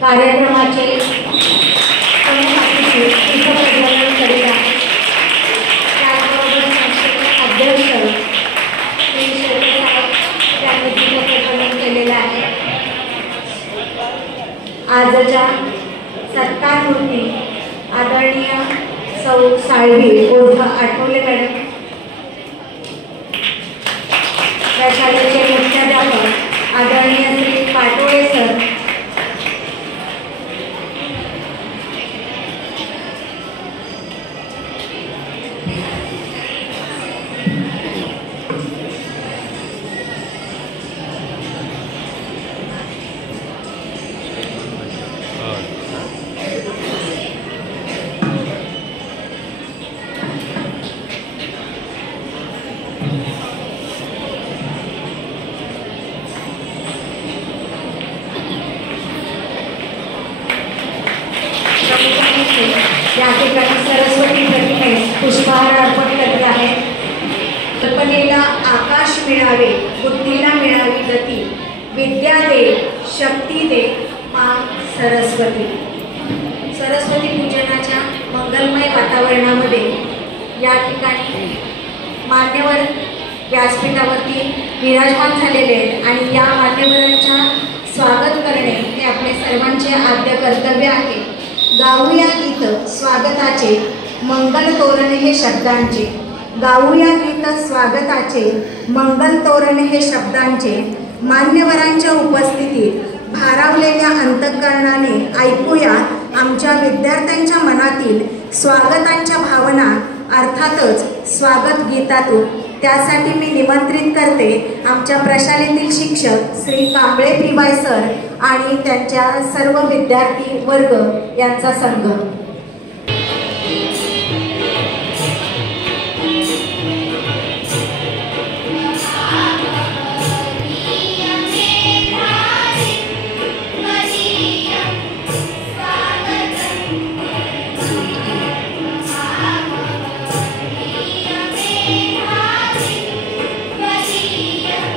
कार्यक्रमाचे प्रज्वलन करिता त्याचबरोबर संस्थेचे अध्यक्ष श्री शेटे साहेब त्यांनी प्रज्वलन केलेलं आहे। आजच्या सत्कारमूर्ती आदरणीय सौ साळवी उर्फ आठवले मॅडम, या शाळेचे मुख्याध्यापक आदरणीय श्री पाटोळे सर, या ठिकाणी सरस्वती प्रतिमेस पुष्पहार अर्पण करत आहे। कल्पनेला आकाश मिळावे, बुद्धीला मिळावी गती, विद्या दे, शक्ती दे, मां सरस्वती। सरस्वती पूजनाच्या मंगलमय वातावरणामध्ये या ठिकाणी मान्यवर व्यासपीठावरती विराजमान झालेले आहेत आणि या मान्यवरांच्या स्वागत करणे हे आपले सर्वांचे आद्य कर्तव्य आहे। गाऊया गीत स्वागताचे, मंगल तोरण हे शब्दांचे, गाऊया गीत स्वागताचे, मंगल तोरण हे शब्दांचे। मान्यवरांच्या उपस्थितीत भारावलेल्या अंतःकरणाने ऐकूया आमच्या विद्यार्थ्यांच्या मनातील स्वागतांच्या भावना, अर्थातच स्वागत गीतातून। त्यासाठी मी निमंत्रित करते आमच्या प्रशालेतील शिक्षक श्री कांबळे पीवाय सर आणि त्यांच्या सर्व विद्यार्थी वर्ग यांचा संघ। Yeah.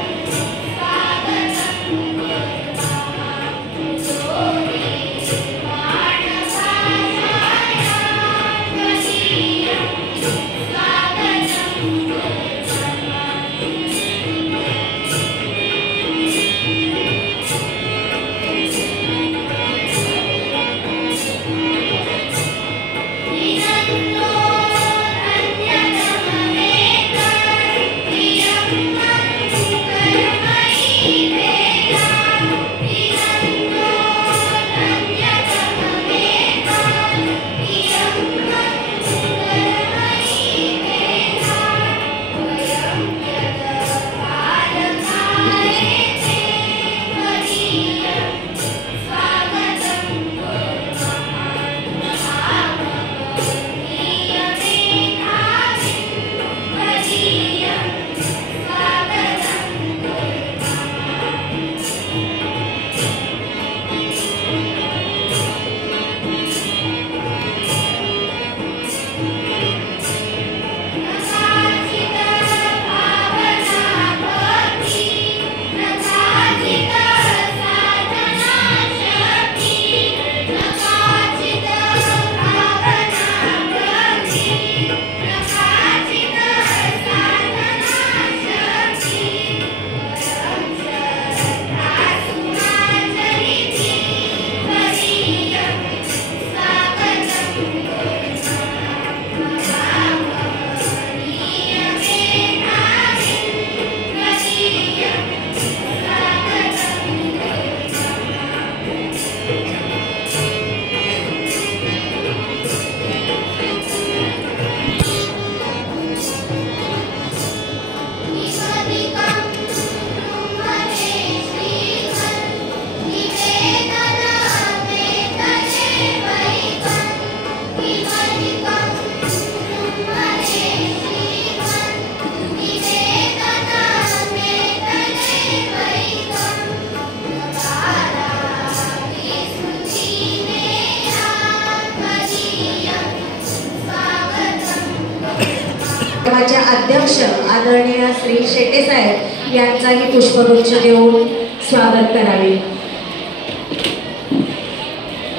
कार्यक्रमाचे अध्यक्ष आदरणीय श्री शेटे साहेब यांचाही पुष्पगुच्छ देऊन स्वागत करावे।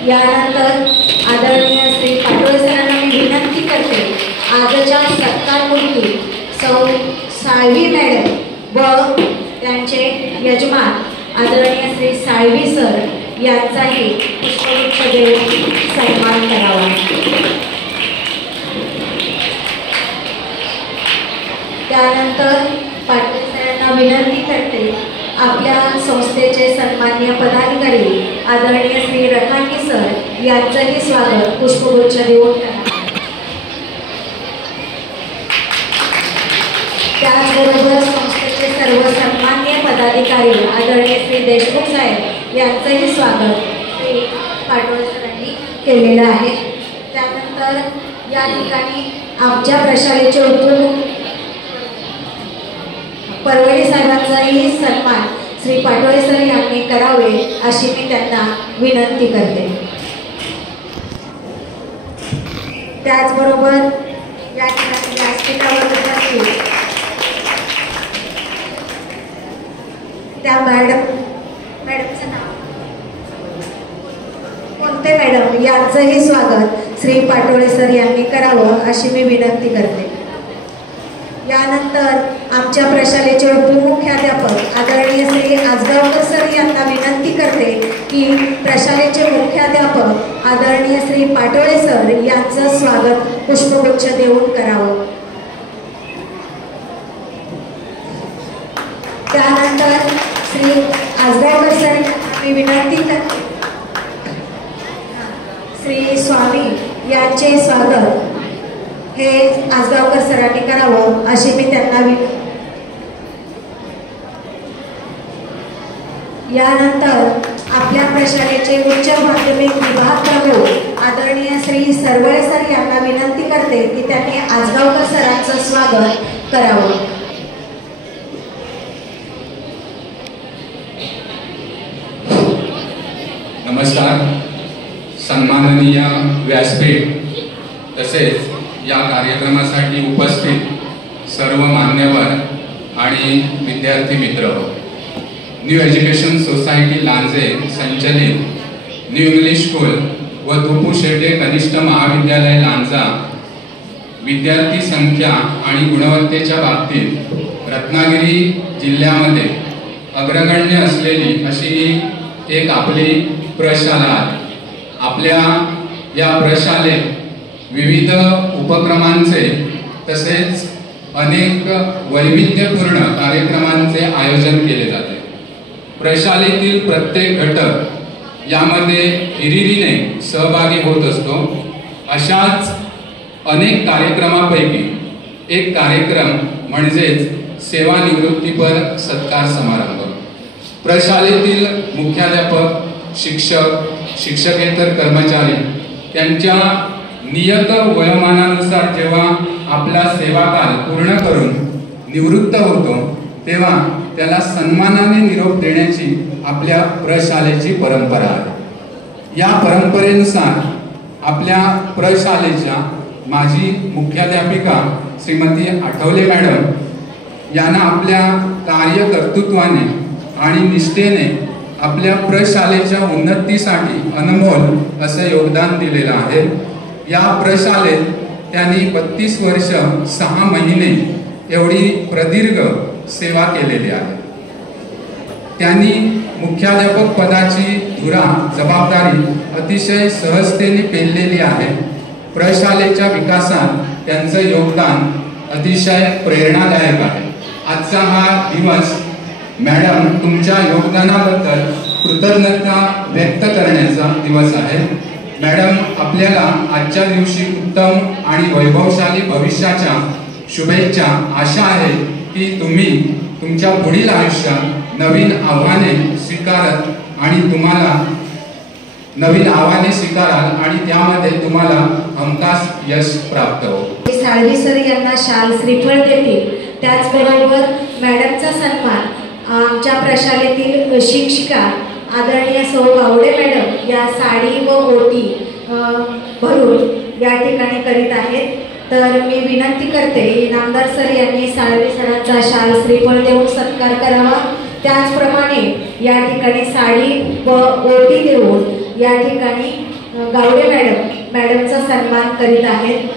यानंतर आदरणीय श्री पाटोळे सरांना मी विनंती करते, आजच्या सत्कारमूर्ती सौ साळवी मॅडम व त्यांचे यजमान आदरणीय श्री साळवी सर यांचाही पुष्पगुच्छ देऊन सन्मान करावा। त्यानंतर पाटोळे सरांना विनंती करते, आपल्या संस्थेचे सन्माननीय पदाधिकारी आदरणीय श्री रथांगी सर यांचंही स्वागत पुष्पगुच्छ देऊन करावे। त्याचबरोबर संस्थेचे सर्व सन्माननीय पदाधिकारी आदरणीय श्री देशमुख साहेब यांचंही स्वागत श्री पाटोळे सरांनी केलेलं आहे। त्यानंतर या ठिकाणी आमच्या प्रशालेचे उपप्रमुख परवडे साहेबांचाही सन्मान श्री पाटोळे सर यांनी करावे अशी मी त्यांना विनंती करते। त्याचबरोबर या ठिकाणी व्यासपीठावर बसतील त्या मॅडमचं नाव कोणते मॅडम यांचंही स्वागत श्री पाटोळे सर यांनी करावं अशी मी विनंती करते। यानंतर आमच्या प्रशालेचे उपमुख्याध्यापक आदरणीय श्री आजगावकर सर यांना विनंती करते की प्रशालेचे मुख्याध्यापक आदरणीय श्री पाटोळे सर यांचं स्वागत पुष्पगुच्छ देऊन करावं। त्यानंतर श्री आजगावकर सर यांना मी विनंती करते, श्री स्वामी यांचे स्वागत हे आजगावकर सरांनी करावं अशी मी त्यांना यानंतर आपल्या प्रशालेचे उच्च माध्यमिक विभाग प्रमुख आदरणीय श्री सरवळे सर यांना विनंती करते की त्यांनी आजगावकर सरांचं स्वागत करावं। नमस्कार। सन्माननीय व्यासपीठ तसेच या कार्यक्रमासाठी उपस्थित सर्व मान्यवर आणि विद्यार्थी मित्र, न्यू एज्युकेशन सोसायटी लांजे संचलित न्यू इंग्लिश स्कूल व तुपू शेटे कनिष्ठ महाविद्यालय लांजा विद्यार्थी संख्या आणि गुणवत्तेच्या बाबतीत रत्नागिरी जिल्ह्यामध्ये अग्रगण्य असलेली अशी एक आपली प्रशाला आहे। आपल्या या प्रशालेत विविध उपक्रमांचे तसेच अनेक वैविध्यपूर्ण कार्यक्रमांचे आयोजन केले जाते। प्रशालेतील प्रत्येक घटक यामध्ये हिरिरीने सहभागी होत असतो। अशाच अनेक कार्यक्रमापैकी एक कार्यक्रम म्हणजेच सेवानिवृत्तीपर सत्कार समारंभ। प्रशालेतील मुख्याध्यापक, शिक्षक, शिक्षकेतर कर्मचारी त्यांच्या नियत वयोमानानुसार जेव्हा आपला सेवाकाल पूर्ण करून निवृत्त होतो तेव्हा त्याला सन्मानाने निरोप देण्याची आपल्या प्रशालेची परंपरा आहे। या परंपरेनुसार आपल्या प्रशालेच्या माजी मुख्याध्यापिका श्रीमती आठवले मॅडम यांना आपल्या कार्यकर्तृत्वाने आणि निष्ठेने आपल्या प्रशालेच्या उन्नतीसाठी अनमोल असं योगदान दिलेलं आहे। या प्रशालेत त्यांनी 32 वर्ष 6 महिने एवढी प्रदीर्घ सेवा केलेली आहे। त्यांनी मुख्याध्यापक पदाची धुरा जबाबदारी अतिशय सहजतेने पेललेली आहे। प्रशालेच्या विकासात त्यांचं योगदान अतिशय प्रेरणादायक आहे। आजचा हा दिवस मॅडम तुमच्या योगदानाबद्दल कृतज्ञता व्यक्त करण्याचा दिवस आहे। मॅडम आपल्याला आजच्या दिवशी उत्तम आणि वैभवशाली भविष्याच्या शुभेच्छा। आशा आहे की तुम्ही तुमच्या पुढील आयुष्यात नवीन आव्हाने स्वीकारत आणि त्यामध्ये तुम्हाला हमखास यश प्राप्त हो। साळवी सर यांना शाल श्रीफळ देतील। त्याचबरोबर मॅडमचा सन्मान आमच्या प्रशालेतील शिक्षिका आदरणीय सौ गावडे मॅडम या साडी व ओटी भरून या ठिकाणी करीत आहेत। तर मी विनंती करते इनामदार सर यांनी साळवे सरांचा शाल श्रीफळ देऊन सत्कार करावा। त्याचप्रमाणे या ठिकाणी साडी व ओटी देऊन या ठिकाणी गावडे मॅडमचा सन्मान करीत आहेत।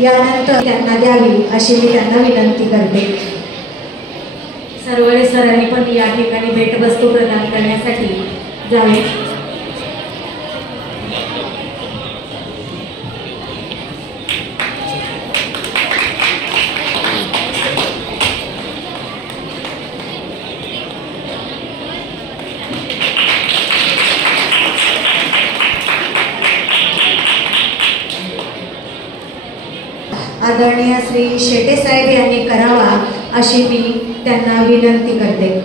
यानंतर त्यांना द्यावी अशी मी त्यांना विनंती करते। सरवळे सरांनी पण या ठिकाणी भेटवस्तू प्रदान करण्यासाठी जावे। आदरणीय श्री शेटे साहेब यांनी करावा अशी मी त्यांना विनंती करते।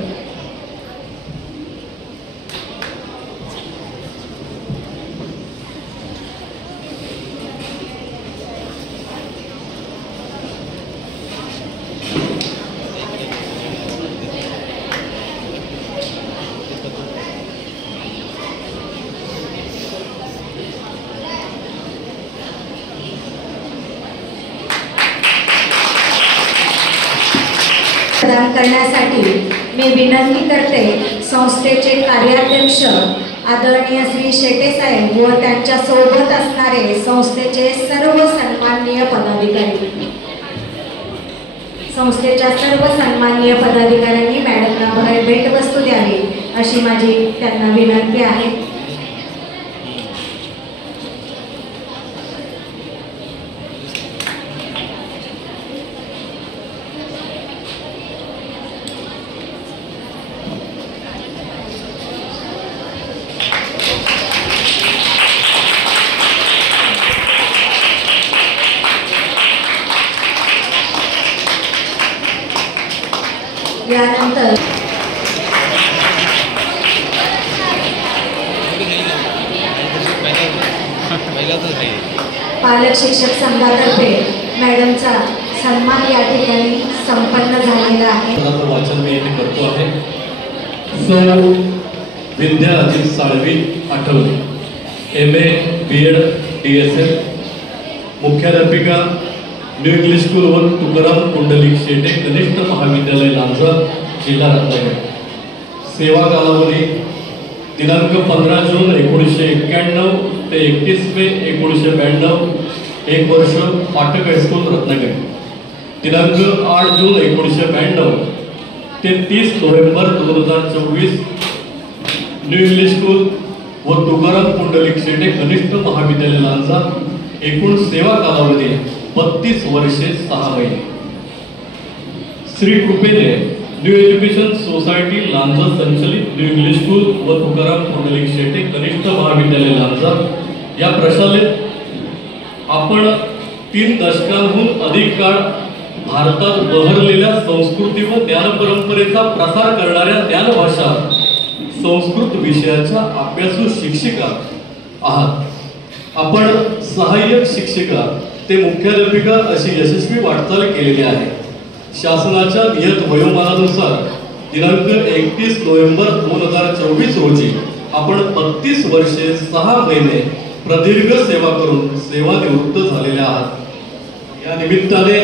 प्रदान करण्यासाठी मी विनंती करते संस्थेचे कार्याध्यक्ष आदरणीय श्री शेटे साहेब व त्यांच्या सोबत असणारे संस्थेचे सर्व सन्माननीय पदाधिकारी। संस्थेच्या सर्व सन्माननीय पदाधिकाऱ्यांनी मॅडमला भेटवस्तू द्यावी अशी माझी त्यांना विनंती आहे। यानंतर पालक शिक्षक संघातर्फे मॅडमचा सन्मान या ठिकाणी संपन्न झालेला आहे। वाचन मी येथे करतो आहे। सौ Vidya Ajit Salvi Athavale, MA BEd DSL, मुख्याध्यापिका न्यू इंग्लिश स्कूल व तुकाराम पुंडलिक शेटे कनिष्ठ महाविद्यालय लांजा, जिल्हा रत्नागिरी। सेवा कालावधी दिनांक 15 जून 1991 ते 31 मे 1992, 1 वर्ष, फाटक हायस्कूल रत्नागिरी। दिनांक 8 जून 1992 ते 30 नोव्हेंबर 2024, न्यू इंग्लिश स्कूल व तुकाराम पुंडलिक शेटे कनिष्ठ महाविद्यालय लांजा। एकूण सेवा कालावधी 32 वर्षे 6 महिने। श्री कृपेने न्यू एज्युकेशन सोसायटी लांजा संचलित न्यू इंग्लिश स्कूल व तुकाराम पुंडलिक शेटे कनिष्ठ महाविद्यालय लांजा या प्रशालेत आपण 3 दशकांहून अधिक काळ भारतात बहरलेल्या संस्कृती व ज्ञान परंपरेचा प्रसार करणाऱ्या ज्ञानभाषा संस्कृत विषयाच्या अभ्यासू शिक्षिका आहात। आपण सहाय्यक शिक्षिका ते मुख्याध्यापिका अशी यशस्वी वाटचाल केलेली आहे। शासनाच्या नियत वयोमानानुसार दिनांक 31 नोव्हेंबर 2024 रोजी आपण 32 वर्षे 6 महिने प्रदीर्घ सेवा करून सेवानिवृत्त झालेल्या आहात। या निमित्ताने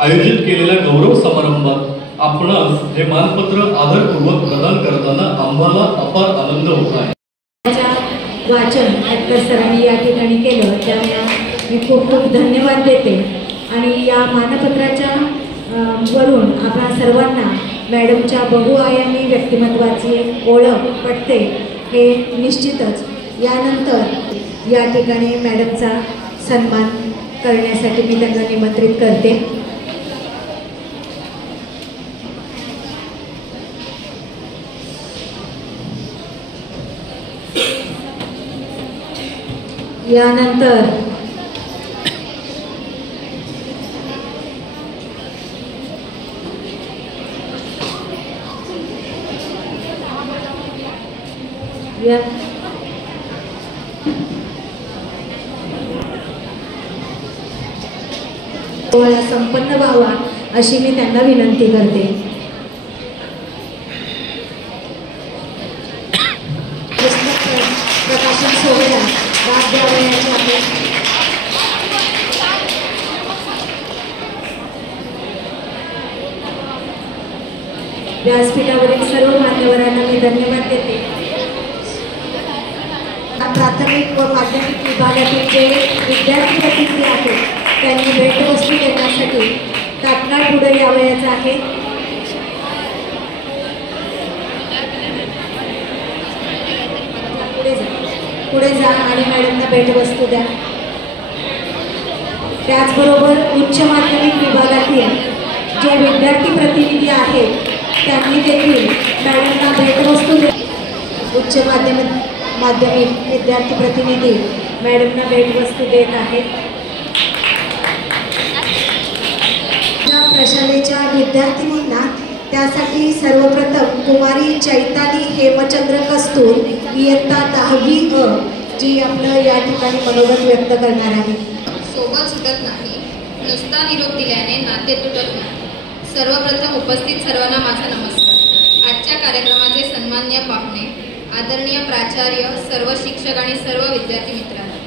आयोजित केलेल्या गौरव समारंभात आपणास हे मानपत्र आदरपूर्वक प्रदान करताना आम्हाला अपार आनंद होत आहे। वाचन ॲक्टर सरांनी या ठिकाणी केलं त्यांना मी खूप खूप धन्यवाद देते। आणि या मानपत्राच्या वरून आपणा सर्वांना मॅडमच्या बहुआयामी व्यक्तिमत्वाची ओळख पटते हे निश्चितच। यानंतर या ठिकाणी मॅडमचा सन्मान करण्यासाठी मी त्यांना निमंत्रित करते। यानंतर संपन्न व्हावा अशी मी त्यांना विनंती करते। व्यासपीठावरील सर्व मान्यवरांना मी धन्यवाद देते. प्राथमिक व माध्यमिक विभागातील जे विद्यार्थी प्रतिनिधी आहेत त्यांनी भेटवस्तू देण्यासाठी तात्काळ पुढे यावयाचं आहे. पुढे जा आणि मॅडमना भेटवस्तू द्या. त्याचबरोबर उच्च माध्यमिक विभागातील जे विद्यार्थी प्रतिनिधी आहेत त्यांनी देखील मॅडमना भेटवस्तू द्या. उच्च माध्यमिक विद्यार्थी प्रतिनिधी मॅडमना भेटवस्तू देत आहेत. प्रशालेच्या विद्यार्थिनींना त्यासाठी सर्वप्रथम कुमारी चैताली हेमचंद्र कस्तूर इयत्ता 10वी अ जी आपलं या ठिकाणी मनोगत व्यक्त करणार आहे. सोबत सुटत नाही, नुसता निरोप दिल्याने नाते तुटत नाही. सर्वप्रथम उपस्थित सर्वांना माझा नमस्कार. आजच्या कार्यक्रमाचे सन्माननीय पाहुणे, आदरणीय प्राचार्य, सर्व शिक्षक आणि सर्व विद्यार्थी मित्रांनो,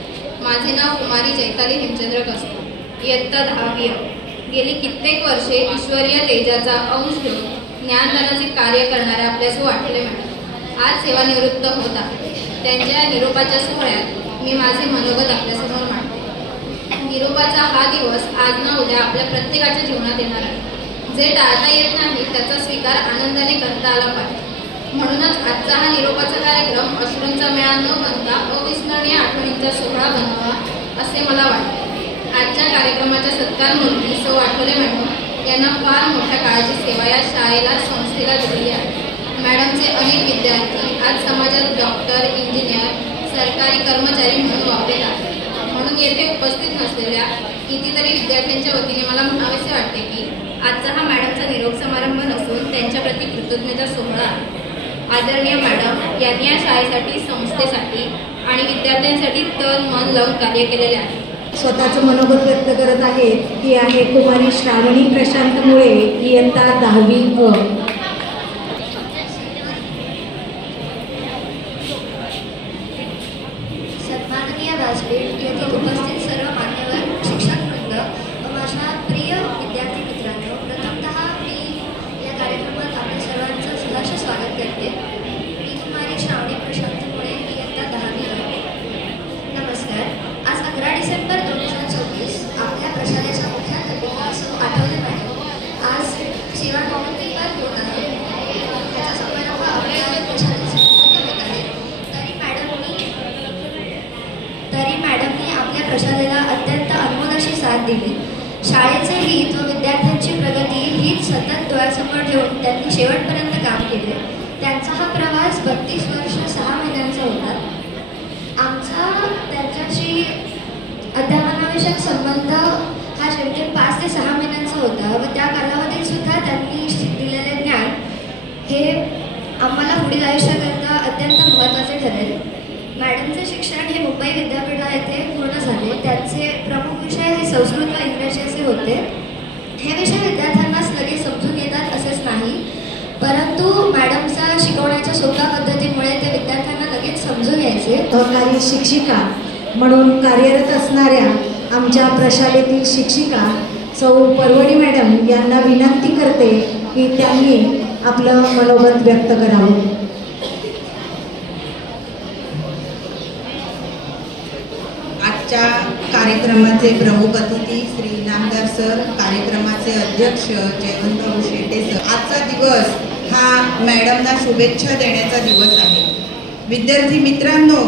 माझे नाव कुमारी चैताली हेमचंद्र कस्तूर, इयत्ता 10वी अ. गेली कित्येक वर्षे ईश्वरीय तेजाचा अंश घेऊन ज्ञानदानाचे कार्य करणाऱ्या आपल्या सो आठवले मॅडम आज सेवानिवृत्त होत आहे. त्यांच्या निरोपाच्या सोहळ्यात मी माझे मनोगत आपल्यासमोर मांडते. निरोपाचा हा दिवस आज ना उद्या आपल्या प्रत्येकाच्या जीवनात येणार आहे. जे टाळता येत नाही त्याचा स्वीकार आनंदाने करता आला पाहिजे. म्हणूनच आजचा हा निरोपाचा कार्यक्रम अश्रूंचा मेळा न बनता अविस्मरणीय आठवणींचा सोहळा बनावा असे मला वाटते. आजच्या कार्यक्रमाच्या सत्कारमूर्ती सौ आठवले मॅडम यांना फार मोठ्या काळाची सेवा या शाळेला संस्थेला दिलेली आहे. मॅडमचे अनेक विद्यार्थी आज समाजात डॉक्टर, इंजिनियर, सरकारी कर्मचारी म्हणून वापरत आहेत. म्हणून येथे उपस्थित नसलेल्या कितीतरी विद्यार्थ्यांच्या वतीने मला म्हणावेसे वाटते की आजचा हा मॅडमचा निरोप समारंभ नसून त्यांच्याप्रती कृतज्ञता सोहळा आहे. आदरणीय मॅडम यांनी या शाळेसाठी, संस्थेसाठी आणि विद्यार्थ्यांसाठी तन मन लावून कार्य केलेले आहे. स्वतःचं मनोगत व्यक्त करत आहेत ती आहे कुमारी श्रावणी प्रशांत मुळे इयत्ता 10वी अ. सन्माननीय व्यासपीठ येथे उपस्थित सर्व मान्यवर, शिक्षकवृंद व माझ्या प्रिय विद्यार्थी मित्रांनो, प्रथमतः मी या कार्यक्रमात आपल्या सर्वांचं सहर्ष स्वागत करते. मी कुमारी श्रावणी प्रशांत मुळे इयत्ता 10वी अ. नमस्कार. आज 11 डिसेंबर 2024 आपल्या प्रशालेच्या मुख्याध्यापिका सौ आठवले मॅडम आज सेवानिवृत्तीवर होत आहे. त्याचा समारंभ आपल्या प्रशालेचे मुख्य होत आहे. तरी मॅडमनी आपल्या प्रशालेला अत्यंत अनमोल अशी साथ दिली. शाळेचे हित व विद्यार्थ्यांची प्रगती हीच सतत डोळ्यासमोर ठेवून त्यांनी शेवटपर्यंत काम केले. त्यांचा हा प्रवास 32 वर्ष 6 महिन्यांचा होता. आमचा त्यांच्याशी अध्यापनाविषयक संबंध हा शेवटी 5 ते 6 महिन्यांचा होता व त्या कालावधीत सुद्धा त्यांनी दिलेले ज्ञान हे आम्हाला पुढील आयुष्याकरता अत्यंत महत्त्वाचे ठरेल. मॅडमचे शिक्षण हे मुंबई विद्यापीठा येथे पूर्ण झाले. त्यांचे प्रमुख विषय हे संस्कृत व इंग्रजी असे होते. हे विषय विद्यार्थ्यांनाच लगेच समजून येतात असेच नाही, परंतु मॅडमचा शिकवण्याच्या सोप्या पद्धतीमुळे ते विद्यार्थ्यांना लगेच समजून यायचे. सहकारी शिक्षिका म्हणून कार्यरत असणाऱ्या आमच्या प्रशालेतील शिक्षिका सौ परवडी मॅडम यांना विनंती करते की त्यांनी आपलं मनोगत व्यक्त करावं. आजच्या कार्यक्रमाचे प्रमुख अतिथी श्री नामदार सर, कार्यक्रमाचे अध्यक्ष जयवंतराव शेटे सर, आजचा दिवस हा मॅडमना शुभेच्छा देण्याचा दिवस आहे. विद्यार्थी मित्रांनो,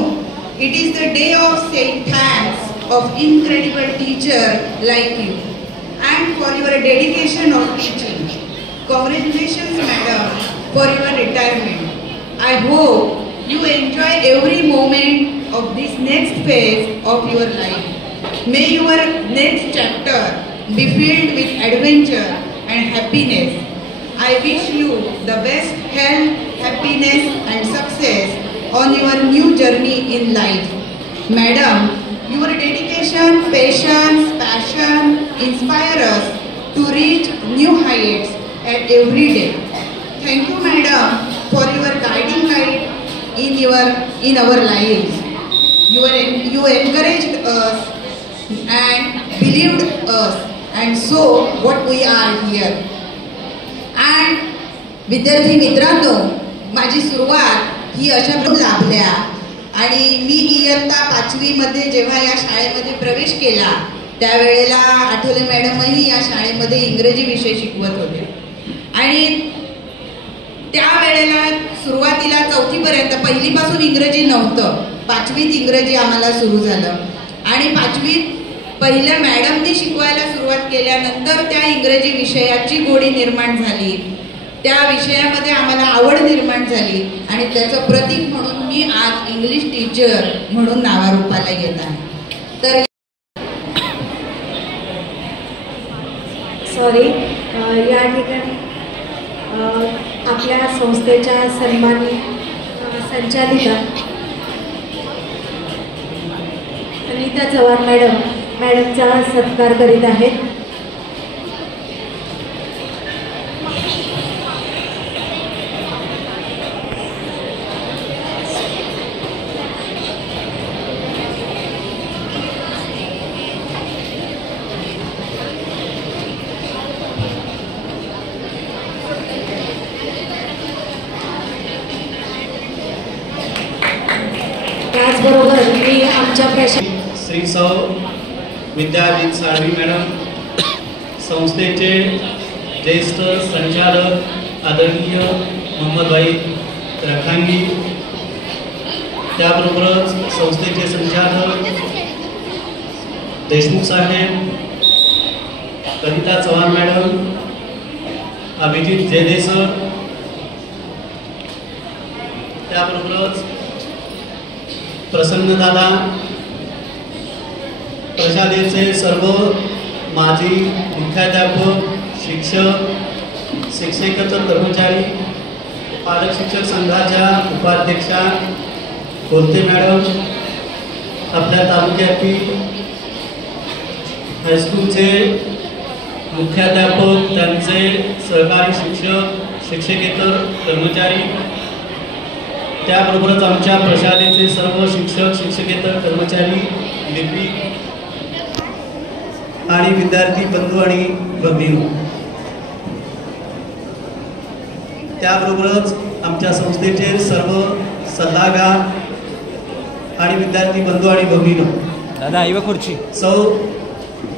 it is the day of saying thanks of incredible teacher like you and for your dedication of teaching. Congratulations madam for your retirement. I hope you enjoy every moment of this next phase of your life. May your next chapter be filled with adventure and happiness. I wish you the best health, happiness and success on your new journey in life. Madam, your dedication, patience, passion inspire us to reach new heights at every day. Thank you, madam, for your guiding light in our lives. You encouraged us and believed us, and so what we are here. And विद्यार्थी मित्रांनो, माझी सुरुवात ही अशा लाभल्या आणि मी इयत्ता 5वी मध्ये जेव्हा या शाळेमध्ये प्रवेश केला त्यावेळेला आठवले मॅडमही या शाळेमध्ये इंग्रजी विषय शिकवत होते आणि त्यावेळेला सुरुवातीला 4थीपर्यंत, पहिलीपासून इंग्रजी नव्हतं, 5वीत इंग्रजी आम्हाला सुरू झालं आणि 5वीत पहिल्या मॅडमनी शिकवायला सुरुवात केल्यानंतर त्या इंग्रजी विषयाची गोडी निर्माण झाली, त्या विषयामध्ये आम्हाला आवड निर्माण झाली आणि त्याचं प्रतीक म्हणून मी आज इंग्लिश टीचर म्हणून नावारूपाला येत आहे. तर सॉरी, या ठिकाणी आपल्या संस्थेच्या सन्मानित संचालिका अनिता चव्हाण मॅडमचा सत्कार करीत आहेत. त्याचबरोबर मी आमच्या श्री सौ विद्याजित साळवी मॅडम, संस्थेचे ज्येष्ठ संचालक आदरणीय मोहम्मदभाई रखांगी, त्याबरोबरच संस्थेचे संचालक देशमुख साहेब, कविता चव्हाण मॅडम, अभिजित जेदे सर, त्याबरोबरच प्रसन्न दादा, प्रशालेचे सर्व माजी मुख्याध्यापक, शिक्षक, शिक्षकेतर कर्मचारी, पालक शिक्षक संघाच्या उपाध्यक्षा कोलते मॅडम, आपल्या तालुक्यातील हायस्कूलचे मुख्याध्यापक, त्यांचे सहकारी शिक्षक, शिक्षकेतर कर्मचारी, त्याबरोबरच आमच्या प्रशालेचे सर्व शिक्षक, शिक्षकेतर कर्मचारी, लिपिक आणि विद्यार्थी बंधू आणि भगिनी, त्याबरोबरच आमच्या संस्थेचे सर्व सल्लागार आणि विद्यार्थी बंधू आणि भगिनी, दादा इवा खुर्ची, सौ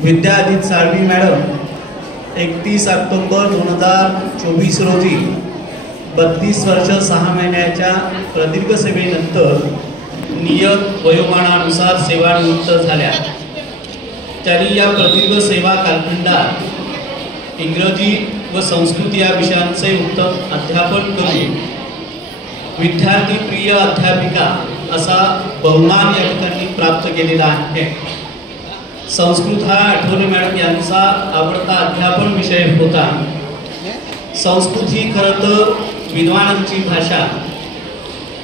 विद्याजित साळवी मॅडम 31 ऑक्टोबर 2024 रोजी 32 वर्ष 6 महिन्याच्या प्रदीर्घ सेवेनंतर नियत वयोमानानुसार सेवानिवृत्त झाल्या. त्यांनी या प्रदीर्घ सेवा कालखंडात इंग्रजी व संस्कृत या विषयांचे उत्तम अध्यापन करून विद्यार्थी प्रिय अध्यापिका असा बहुमान या ठिकाणी प्राप्त केलेला आहे. संस्कृत हा आठवले मॅडम यांचा आवडता अध्यापन विषय होता. संस्कृत ही खरं तर विद्वानांची भाषा,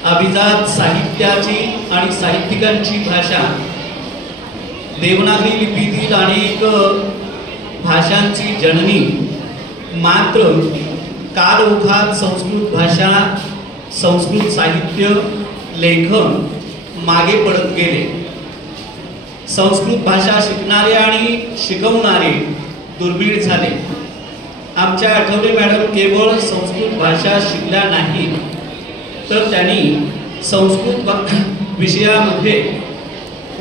अभिजात साहित्याची आणि साहित्यिकांची भाषा, देवनागरी लिपीतील अनेक भाषांची जननी. मात्र कालओघात संस्कृत भाषा, संस्कृत साहित्य, लेखन मागे पडत गेले. संस्कृत भाषा शिकणारे आणि शिकवणारे दुर्मिळ झाले. आमच्या आठवले मॅडम केवळ संस्कृत भाषा शिकल्या नाही तर त्यांनी संस्कृत विषयामध्ये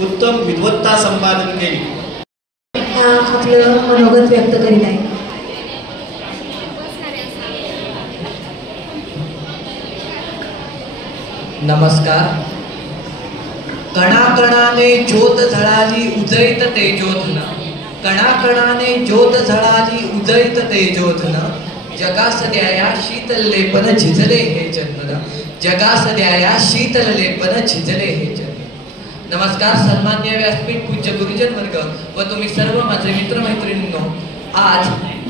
उत्तम विद्वत्ता संपादन केली. आपलं मनोगत व्यक्त करीत आहे. नमस्कार. कणाकणाने ज्योत झळाली उजळीत तेजोधन, कणाकणाने ज्योत झळाली उजळीत तेजोधन, जगास द्याया शीतल लेपन झिजले हे चंदन, जगास द्याया शीतल लेपन झिजले हे चंदन. नमस्कार. सन्मान्य व्यासपीठ, पूज्य गुरुजन वर्ग व तुम्ही सर्व माझे मित्रमैत्रिणींनो, आज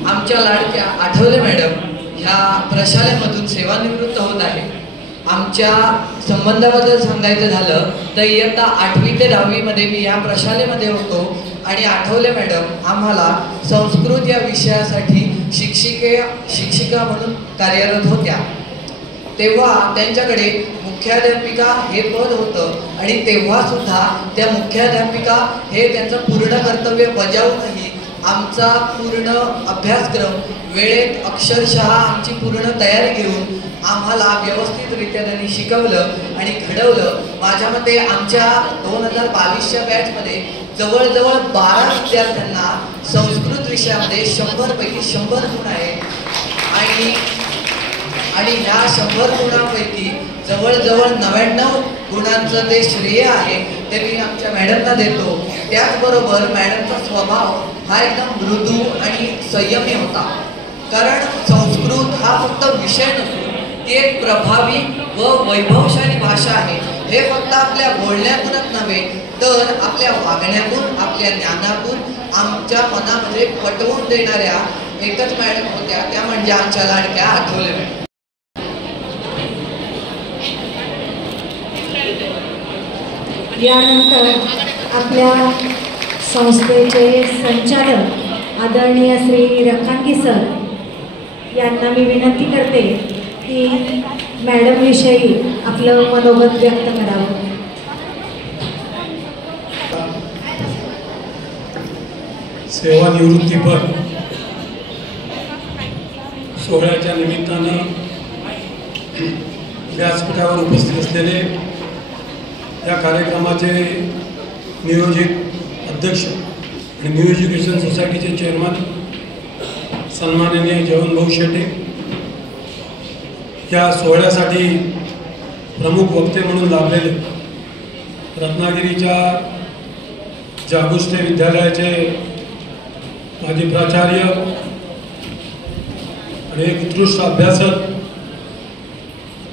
आमच्या लाडक्या आठवले मॅडम ह्या प्रशालेमधून सेवानिवृत्त होत आहे. आमच्या संबंधाबद्दल सांगायचं झालं तर इयत्ता 8वी ते 10वी मध्ये मी या प्रशालेमध्ये होतो आणि आठवले मॅडम आम्हाला संस्कृत या विषयासाठी शिक्षिका म्हणून कार्यरत होत्या. तेव्हा त्यांच्याकडे मुख्याध्यापिका हे पद होतं आणि तेव्हा सुद्धा त्या मुख्याध्यापिका हे त्यांचं पूर्ण कर्तव्य बजावूनही आमचा पूर्ण अभ्यासक्रम वेळेत अक्षरशः आमची पूर्ण तयारी घेऊन आम्हाला व्यवस्थितरित्या त्यांनी शिकवलं आणि घडवलं. माझ्या मते आमच्या 2022च्या बॅचमध्ये जवळजवळ 12 विद्यार्थ्यांना संस्कृत विषयामध्ये 100 पैकी 100 गुण आहेत आणि ह्या 100 गुणांपैकी जवळजवळ 99 गुणांचं ते श्रेय आहे ते मी आमच्या मॅडमना देतो. त्याचबरोबर मॅडमचा स्वभाव हा एकदम मृदू आणि संयमी होता. कारण संस्कृत हा फक्त विषय नसून ती एक प्रभावी व वैभवशाली भाषा आहे. हे फक्त आपल्या बोलण्यातूनच नव्हे तर आपल्या वागण्यातून, आपल्या ज्ञानातून आमच्या मनामध्ये पटवून देणाऱ्या एकच मॅडम होत्या, त्या म्हणजे आमच्या लाडक्या आठवले मॅडम. यानंतर आपल्या संस्थेचे संचालक आदरणीय श्री रखांगी सर यांना मी विनंती करते की मॅडमविषयी आपलं मनोगत व्यक्त करावं. सेवानिवृत्तीपर सोहळ्याच्या निमित्तानं व्यासपीठावर उपस्थित असलेले या कार्यक्रमाचे नियोजित अध्यक्ष आणि न्यू एज्युकेशन सोसायटीचे चेअरमन सन्माननीय जयवंतभाऊ शेटे, या सोहळ्यासाठी प्रमुख वक्ते म्हणून लाभलेले रत्नागिरीच्या जागुष्टे विद्यालयाचे माजी प्राचार्य आणि एक उत्कृष्ट अभ्यासक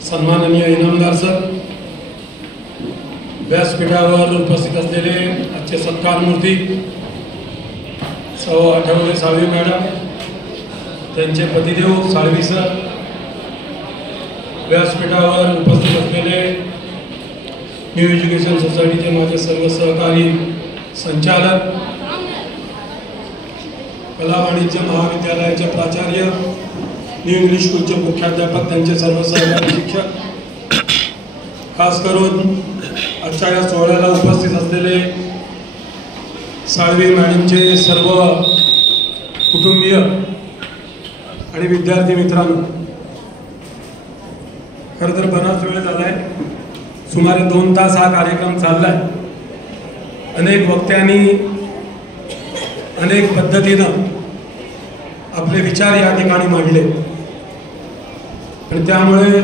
सन्माननीय इनामदार सर, व्यासपीठावर उपस्थित असलेले आजचे सत्कारमूर्ती सौ आठवले साळवी मॅडम, त्यांचे पतिदेव साळवी सर, व्यासपीठावर उपस्थित असलेले न्यू एज्युकेशन सोसायटीचे माझे सर्व सहकारी संचालक, कला वाणिज्य महाविद्यालयाचे प्राचार्य, न्यू इंग्लिश स्कूलचे मुख्याध्यापक, त्यांचे सर्व सहकारी शिक्षक, खास करून आजच्या या सोहळ्याला उपस्थित असलेले साळवी मॅडमचे सर्व कुटुंबीय आणि विद्यार्थी मित्रांनो, खरं तर बराच वेळ झालाय, सुमारे 2 तास हा कार्यक्रम चाललाय. अनेक वक्त्यांनी अनेक पद्धतीनं आपले विचार या ठिकाणी मांडले आणि त्यामुळे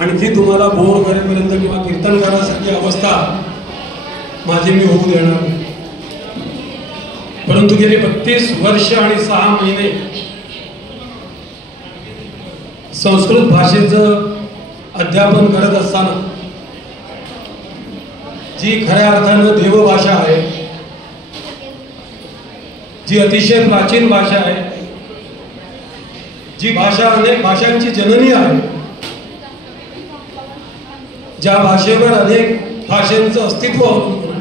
आणखी तुम्हाला बोर करेपर्यंत किंवा कीर्तन करण्यासारखी अवस्था माझी मी होऊ देणार नाही. परंतु गेली 32 वर्ष आणि 6 महिने संस्कृत भाषेचं अध्यापन करत असताना जी खऱ्या अर्थानं देवभाषा आहे, जी अतिशय प्राचीन भाषा आहे, जी भाषा अनेक भाषांची जननी आहे, ज्या भाषेवर अनेक भाषांचं अस्तित्व होतं,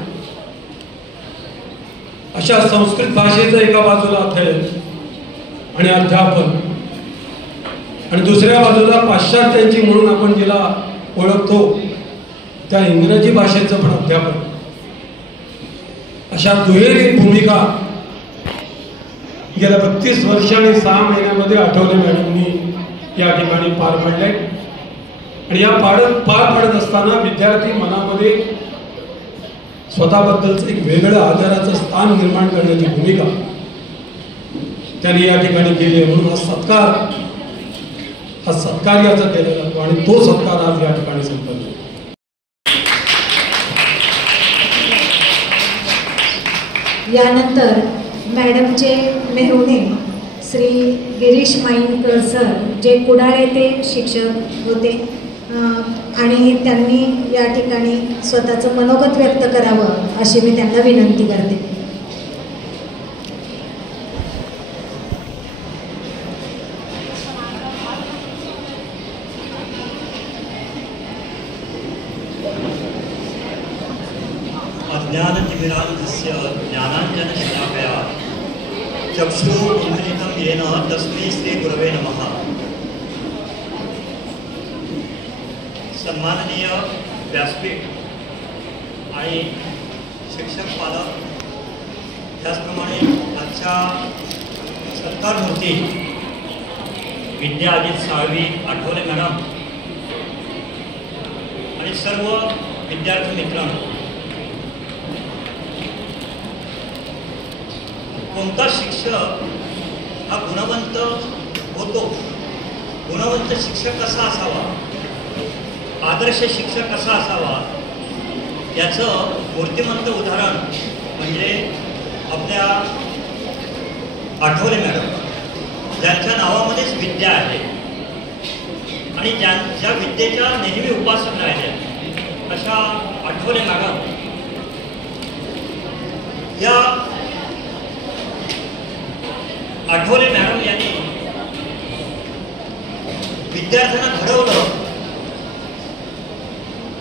अशा संस्कृत भाषेचं एका बाजूला अध्ययन आणि अध्यापन आणि दुसऱ्या बाजूला पाश्चात्यांची म्हणून आपण जिला ओळखतो त्या इंग्रजी भाषेचं पण अध्यापन, अशा दुहेरी भूमिका गेल्या 32 वर्ष आणि 6 महिन्यामध्ये आठवले मॅडमनी या ठिकाणी पार पाडले. आणि या पार पाडत असताना विद्यार्थी मनामध्ये स्वतःबद्दलचं एक वेगळं आदराचं स्थान निर्माण करण्याची भूमिका त्यांनी या ठिकाणी केली. म्हणून हा सत्कार याचा केला जातो आणि तो सत्कार आज या ठिकाणी संपन्न. यानंतर मॅडमचे मेहुणे श्री गिरीश माईनकर सर, जे कुडाळ येथे शिक्षक होते आणि त्यांनी या ठिकाणी स्वतःचं मनोगत व्यक्त करावं अशी मी त्यांना विनंती करते. अज्ञानतिमिरान्धस्य ज्ञानाञ्जनशलाकया चक्षुरुन्मिलितं येन तस्मै श्रीगुरवे नमः. सन्माननीय व्यासपीठ आणि शिक्षक पालक, त्याचप्रमाणे आजच्या सत्कार मूर्ती विद्या अजित साळवी आठवले मॅडम आणि सर्व विद्यार्थी मित्रांनो, कोणता शिक्षक हा गुणवंत होतो, गुणवंत शिक्षक कसा असावा, आदर्श शिक्षक कसा असावा याचं मूर्तिमंत उदाहरण म्हणजे आपल्या आठवले मॅडम, ज्यांच्या नावामध्येच विद्या आहे आणि ज्या विद्येच्या नेहमी उपासक राहिल्या अशा आठवले मॅडम या आठवले मॅडम यांनी विद्यार्थ्यांना घडवलं.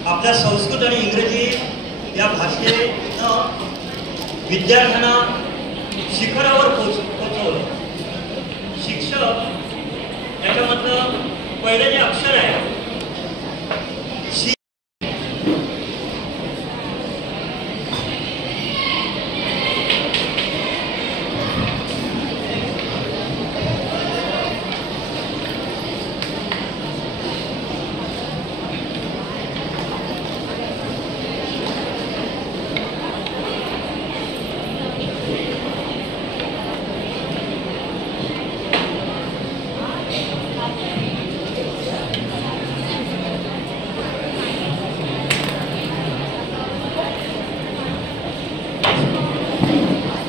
आपल्या संस्कृत आणि इंग्रजी या भाषेनं विद्यार्थ्यांना शिखरावर पोचवलं. शिक्षक याच्यामधलं पहिलं जे अक्षर आहे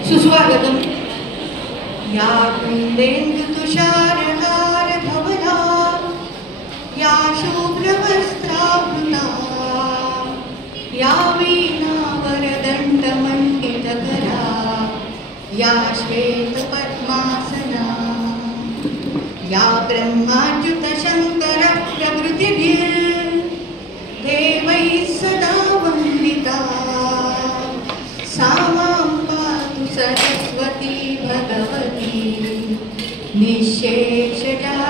सुस्वागतम. या कुंदेन्दु तुषारहार धवला या शुभ्रवस्त्रावृता या वीणावरदण्डमण्डितकरा या श्वेतपद्मासना या ब्रह्माच्युतशङ्करप्रभृतिभिर्देवैः सदा वन्दिता सा मां पातु सरस्वती भगवती निःशेषजाड्यापहा.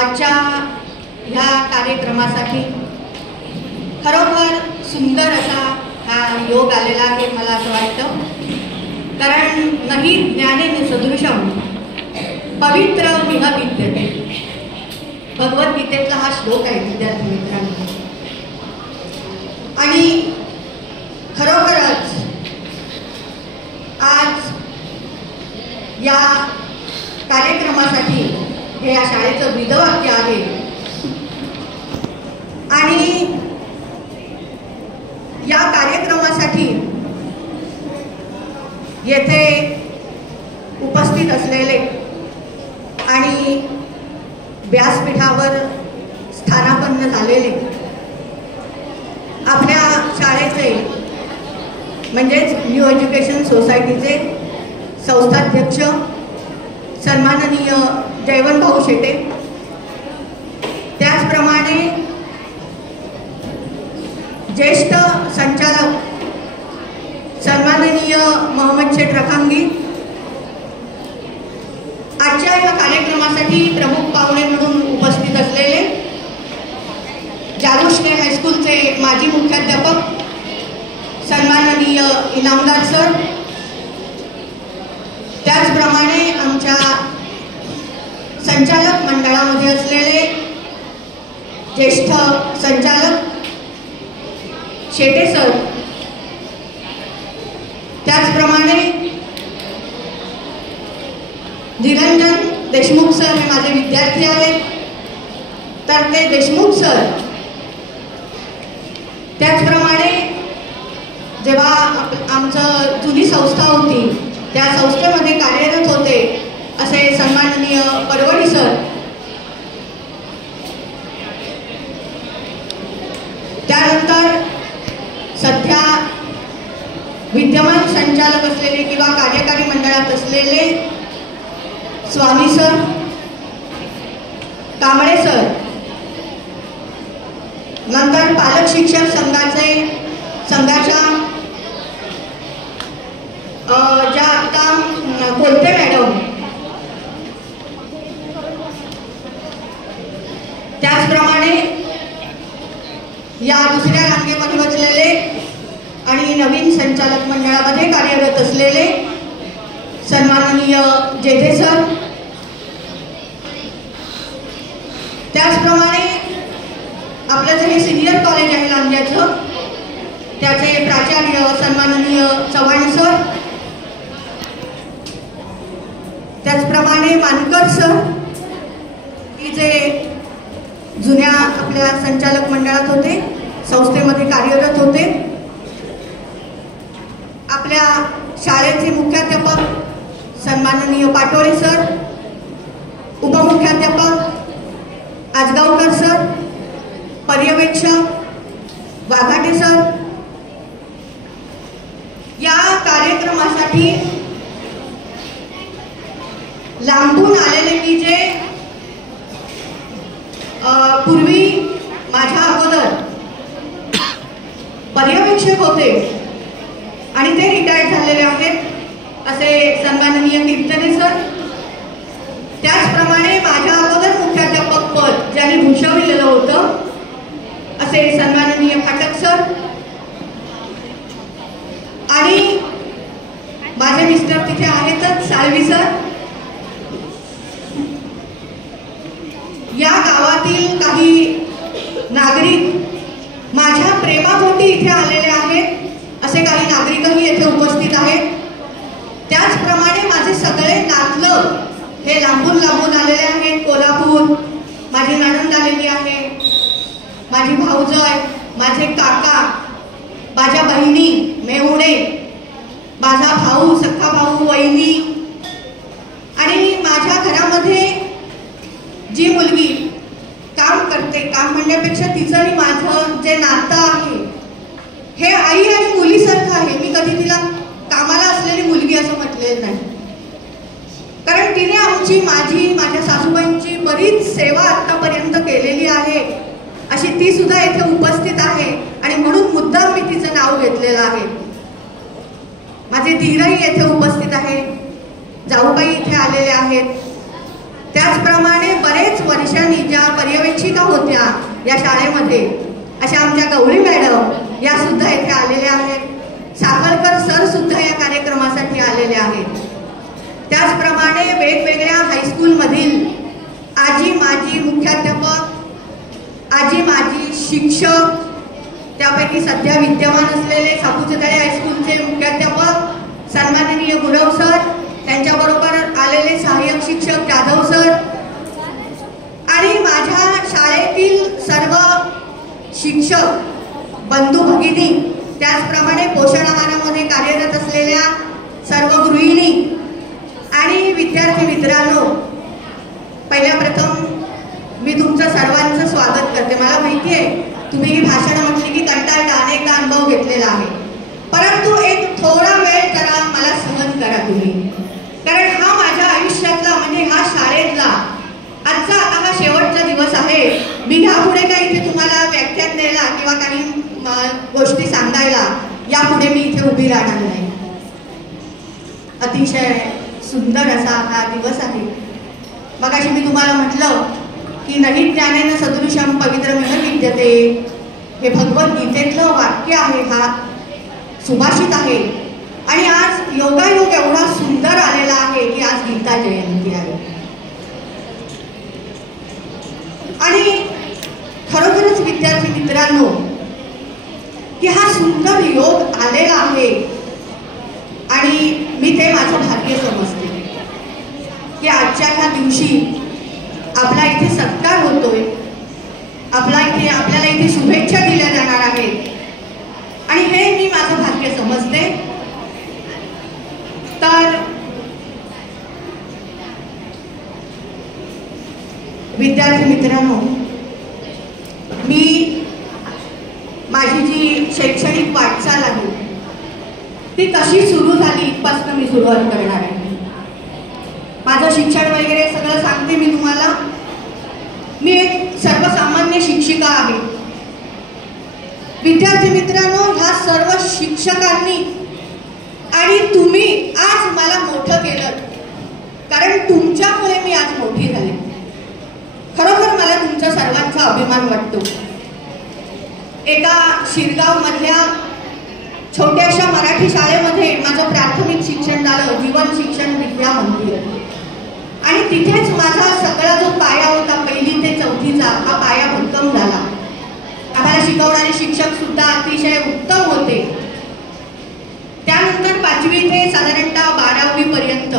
आजच्या ह्या कार्यक्रमासाठी खरोखर सुंदर असा हा योग आलेला आहे मला असं वाटतं. कारण नहि ज्ञानेन सदृशम पवित्र मिह विद्यते, भगवद्गीतेतला हा श्लोक आहे विद्यार्थी मित्रांनो. आणि खरोखरच आज या कार्यक्रमासाठी हे या शाळेचं ब्रीदवाक्य आहे. आणि या कार्यक्रमासाठी येथे उपस्थित असलेले आणि व्यासपीठावर स्थानापन्न झालेले आपल्या शाळेचे म्हणजेच न्यू एज्युकेशन सोसायटीचे संस्थाध्यक्ष सन्माननीय जयवंत भाऊ शेटे, त्याचप्रमाणे ज्येष्ठ संचालक सन्माननीय मोहम्मद शेठ रखांगी, आजच्या या कार्यक्रमासाठी प्रमुख पाहुणे म्हणून उपस्थित असलेले जालुष्णे हायस्कूलचे माजी मुख्याध्यापक सन्माननीय इनामदार सर, त्याचप्रमाणे आमच्या संचालक मंडळामध्ये असलेले ज्येष्ठ संचालक शेटे सर, त्याचप्रमाणे निरंजन देशमुख सर हे माझे विद्यार्थी आहेत, तर ते देशमुख सर, त्याचप्रमाणे जेव्हा आमचं जुनी संस्था होती त्या संस्थेमध्ये कार्यरत होते असे सन्माननीय परवडी सर, त्यानंतर सध्या विद्यमान संचालक असलेले किंवा कार्यकारी मंडळात असलेले स्वामी सर, कांबळे सर, नंतर पालक शिक्षक संघाच्या ज्या आता कोलते मॅडम, त्याचप्रमाणे या दुसऱ्या रांगेमध्ये बसलेले आणि नवीन संचालक मंडळामध्ये सन्माननीय जेठे सर, त्याचप्रमाणे आपलं जे हे सिनियर कॉलेज आहे लांज्याचं त्याचे प्राचार्य सन्माननीय चव्हाण सर, त्याचप्रमाणे मानकर सर की जे जुन्या आपल्या संचालक मंडळात होते, संस्थेमध्ये कार्यरत होते, आपल्या शाळेचे मुख्याध्यापक सन्माननीय पाटोळे सर, उपमुख्याध्यापक आजगावकर सर, पर्यवेक्षक वाघाटे सर, या कार्यक्रमासाठी लांबून आलेले की जे पूर्वी माझ्या अगोदर पर्यवेक्षक होते आणि ते रिटायर्ड झालेले आहेत असे सन्माननीय कीर्तने सर, त्याचप्रमाणे माझ्या अगोदर मुख्याध्यापक पद ज्यांनी भूषविलेलं होतं असे सन्माननीय फाटक सर, आणि माझे मिस्टर तिथे आहेतच साळवी सर. या गावातील काही नागरिक माझ्या प्रेमापोटी इथे आलेले आहेत असे काही नागरिकही येथे उपस्थित आहेत. त्याचप्रमाणे माझे सगळे नातलं हे लांबून लांबून आलेले आहेत. कोल्हापूर, माझी नणंद आलेली आहे, माझी भाऊजय, माझे काका, माझ्या बहिणी मेहुणे, माझा भाऊ, सख्खा भाऊ, वहिनी, आणि माझ्या घरामध्ये जी मुलगी काम करते, काम म्हणण्यापेक्षा तिचं आणि माझं जे नातं आहे हे आई आणि मुलीसारखं आहे. मी कधी तिला कामाला असलेली मुलगी असं म्हटलेलं नाही, कारण तिने आमची, माझ्या सासूबाईंची बरीच सेवा आतापर्यंत केलेली आहे अशी ती सुद्धा येथे उपस्थित आहे आणि म्हणून मुद्दाम मी तिचं नाव घेतलेलं आहे. माझे धीरही येथे उपस्थित आहे, जाऊबाई इथे आलेले आहेत. त्याचप्रमाणे बरेच वर्षांनी ज्या पर्यवेक्षिका होत्या या शाळेमध्ये अशा आमच्या गौरी मॅडम या सुद्धा इथे आलेल्या आहेत. साखळकर सर सुद्धा या कार्यक्रमासाठी आलेले आहेत. त्याचप्रमाणे वेगवेगळ्या हायस्कूलमधील आजी माजी मुख्याध्यापक, आजी माजी शिक्षक, त्यापैकी सध्या विद्यमान असलेले सापुचतळे हायस्कूलचे मुख्याध्यापक सन्माननीय गुरव सर, त्यांच्याबरोबर आलेले सहाय्यक शिक्षक जाधव सर, आणि माझ्या शाळेतील सर्व शिक्षक बंधू भगिनी, त्याचप्रमाणे पोषण आहारामध्ये कार्यरत असलेल्या सर्व गृहिणी आणि विद्यार्थी मित्रांनो, पहिल्या प्रथम मी तुमचं सर्वांचं स्वागत करते. मला माहिती आहे तुम्ही ही भाषणं म्हटली की कंटाळता, अनेकदा अनुभव घेतलेला आहे, परंतु एक थोडा वेळ जरा मला सहन करा तुम्ही, कारण हा माझ्या आयुष्यातला म्हणजे ह्या शाळेतला आजचा आता हा शेवटचा दिवस आहे. मी ह्यापुढे काही इथे तुम्हाला व्याख्यान द्यायला किंवा काही गोष्टी सांगायला यापुढे मी इथे उभी राहणार नाही. अतिशय सुंदर असा हा दिवस आहे. मगाशी मी तुम्हाला म्हटलं की नाही ज्ञानेन सदृशम पवित्रमेव विद्यते, हे भगवद्गीतेतलं वाक्य आहे, हा सुभाषित आहे. आणि आज योगायोग एवढा सुंदर आलेला आहे की आज गीता जयंती आहे. आणि खरोखरच विद्यार्थी मित्रांनो की हा सुंदर योग आलेला आहे आणि मी ते माझं भाग्य समजते की आजच्या ह्या दिवशी आपला इथे सत्कार होतोय, आपल्याला इथे शुभेच्छा दिल्या जाणार आहेत आणि हे मी माझं भाग्य समजते. तर विद्यार्थी मित्रांनो, मी माझी जी शैक्षणिक वाटचाल आहे ती कशी सुरू झाली इथपासून मी सुरुवात करणार आहे. माझं शिक्षण वगैरे सगळं सांगते मी तुम्हाला. मी एक सर्वसामान्य शिक्षिका आहे. विद्यार्थी मित्रांनो, ह्या सर्व शिक्षकांनी आणि तुम्ही आज मला मोठं केलं, कारण तुमच्यामुळे मी आज मोठी झाले. खरोखर मला तुमच्या सर्वांचा अभिमान वाटतो. एका शिरगाव मधल्या छोट्याशा मराठी शाळेमध्ये माझं प्राथमिक शिक्षण झालं, जीवन शिक्षण विद्या मंदिर. आणि तिथेच माझा सगळा जो पाया होता 1ली ते 4थीचा हा पाया भक्कम झाला. आम्हाला शिकवणारे शिक्षक सुद्धा अतिशय उत्तम होते. त्यानंतर 5वी ते साधारणतः 12वी पर्यंत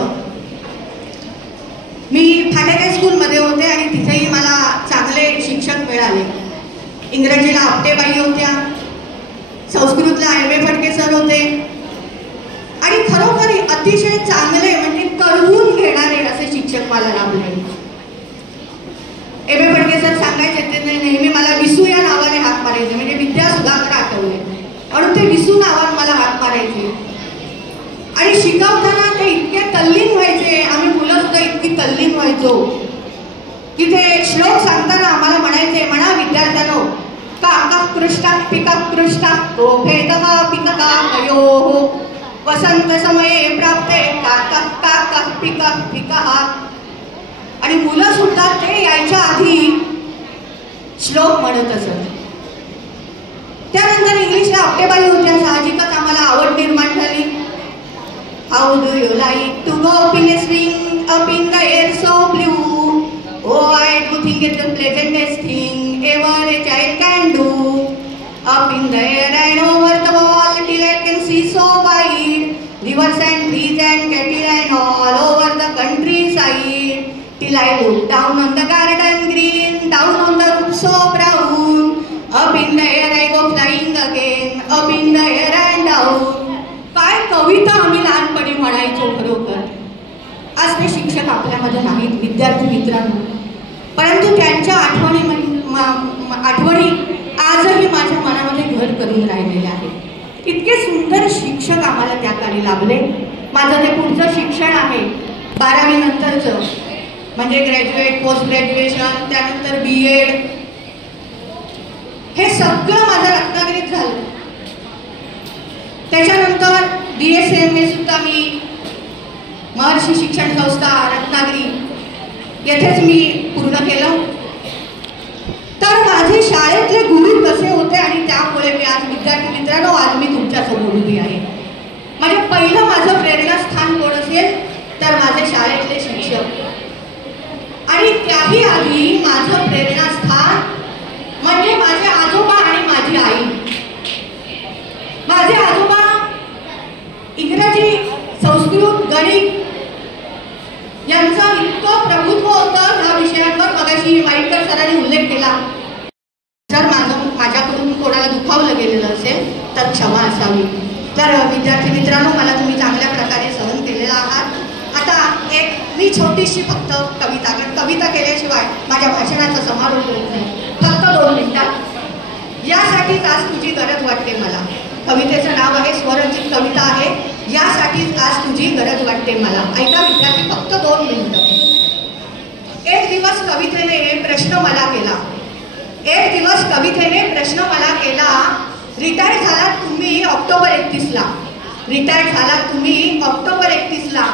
मी फाटक हायस्कूलमध्ये होते आणि तिथेही मला चांगले शिक्षक मिळाले. इंग्रजीला आपटेबाई होत्या, संस्कृतला एम फडके सर होते आणि खरोखर अतिशय चांगले म्हणजे कळवून घेणारे असे शिक्षक मला लाभले. एम फडके सर सांगायचे ते नेहमी मला विसू या नावाने हाक मारायचे, म्हणजे विद्या सुधाकर आठवले म्हणून ते विसू नावाने मला हाक मारायचे. आणि शिकवताना ते इतके तल्लीन व्हायचे, आम्ही मुलं सुद्धा इतकी तल्लीन व्हायचो की ते श्लोक सांगताना आम्हाला म्हणायचे, म्हणा विद्यार्थ्यांनो, पिका तो भेदः पितकामयोः वसंत समये प्राप्ते पिकः. आणि मुलं सुद्धा ते यायच्या आधी श्लोक म्हणत असत. त्यानंतर इंग्लिशला आपटेबाई होत्या, साहजिकच आम्हाला आवड निर्माण झाली. How do you like to go up in a swing, up in the air so blue? Oh, I do think it's the pleasantest thing ever a child can do. Up in the air and over the wall till I can see so wide. Rivers and trees and cattle and all over the countryside. Till I look down on the garden green, down on the roof so brown. Up in the air I go flying again, up in the air and down. काय कविता आम्ही लहानपणी म्हणायचो खरोखर. आज ते शिक्षक आपल्यामध्ये नाहीत विद्यार्थी मित्रांनो, परंतु त्यांच्या आठवणी आजही माझ्या मनामध्ये घर करून राहिलेल्या आहेत. इतके सुंदर शिक्षक आम्हाला त्या काळी लाभले. माझं जे पुढचं शिक्षण आहे 12वी नंतरचं म्हणजे ग्रॅज्युएट, पोस्ट ग्रॅज्युएशन, त्यानंतर BEd, हे सगळं माझं रत्नागिरीत झालं. त्याच्यानंतर BSMA सुद्धा मी महर्षी शिक्षण संस्था रत्नागिरी येथेच मी पूर्ण केलं. तर माझे शाळेतले गुरु कसे होते आणि त्यामुळे मी आज विद्यार्थी मित्रांनो आज मी तुमच्यासमोर उभी आहे. म्हणजे पहिलं माझं प्रेरणास्थान कोण असेल तर माझे शाळेतले शिक्षक. आणि त्याही आधी माझं प्रेरणास्थान म्हणजे माझे आजोबा आणि माझी आई. माझे आजोबा इंग्रजी, संस्कृत, गणित यांचं इतकं प्रभुत्व होतं ह्या विषयांवर. मगाशी वाईकर सरांनी उल्लेख केला. जर माझ्याकडून कोणाला दुखावलं गेलेलं असेल तर क्षमा असावी. तर विद्यार्थी मित्रांनो, मला तुम्ही चांगल्या प्रकारे सहन केलेला आहात. आता एक मी छोटीशी फक्त कविता, कारण कविता केल्याशिवाय माझ्या भाषणाचा समारोप होत नाही. फक्त 2 मिनिटात. यासाठीच आज तुझी गरज वाटते मला. कवितेचं नाव आहे स्वरचित कविता आहे. यासाठीच आज तुझी गरज वाटते मला. ऐका विद्यार्थी, फक्त 2 मिनिटं. एक दिवस कवितेने प्रश्न मला केला. रिटायर झालात तुम्ही ऑक्टोबर 31ला.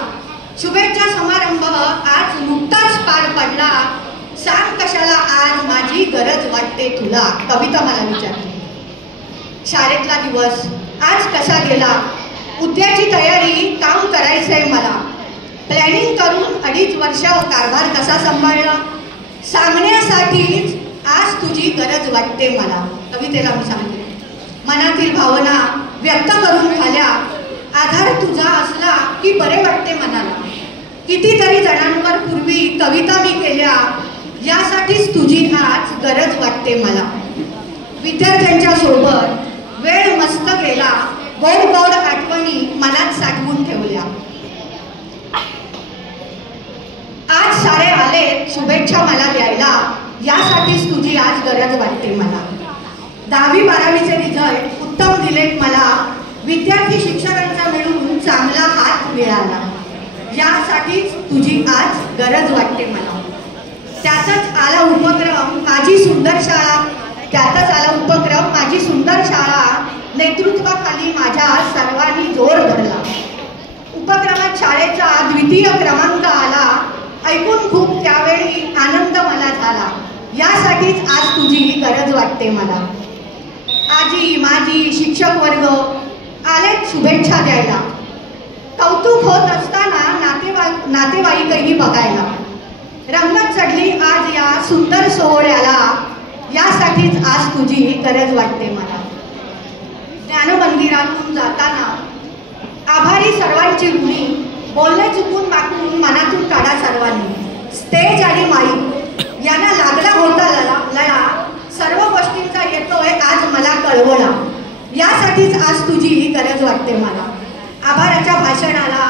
शुभेच्छा समारंभ आज नुकताच पार पडला. सांग कशाला आज माझी गरज वाटते तुला. कविता मला विचारते. शाळेतला दिवस आज कसा गेला. उद्याची तयारी काम करायचंय मला. प्लॅनिंग करून 2.5 वर्ष कारभार कसा सांभाळला. सांगण्यासाठीच आज तुझी गरज वाटते मला. कवितेला मी सांगते. मनातील भावना व्यक्त करून झाल्या. आधार तुझा असला की बरे वाटते मनाला. कितीतरी जणांवर पूर्वी कविता मी केल्या. यासाठीच तुझी आज गरज वाटते मला. विद्यार्थ्यांच्या सोबत वेळ मस्त गेला. गोड गोड आठवणी मनात साठवून ठेवल्या. आज सारे आले शुभेच्छा मला द्यायला. यासाठीच तुझी आज गरज वाटते मला. 10वी 12वीचे रिझल्ट उत्तम दिलेत मला. विद्यार्थी शिक्षकांचा मिळून चांगला हात मिळाला. यासाठीच तुझी आज गरज वाटते मला. त्याचाच आला उपक्रम माझी सुंदर शाळा. नेतृत्वाखाली माझ्या सर्वांनी जोर धरला. उपक्रमात शाळेचा 2य क्रमांक आला. ऐकून खूप त्यावेळी आनंद मला झाला. यासाठीच आज तुझी गरज वाटते मला. आजी, माजी, शिक्षक वर्ग आले शुभेच्छा द्यायला. कौतुक होत असताना नातेवाईकही बघायला. रंगत चढली आज या सुंदर सोहळ्याला, यासाठीच आज तुझी गरज वाटते मला. ज्ञानमंदिरातून जाताना आभारी सर्वांची ऋणी, बोलणे चुकून मागून मनातून काढा सर्वांनी. स्टेज आणि माईक यांना लागला होता लळा, सर्व गोष्टींचा येतोय आज मला कळवळा. यासाठीच आज तुझी गरज वाटते मला. आभाराच्या भाषणाला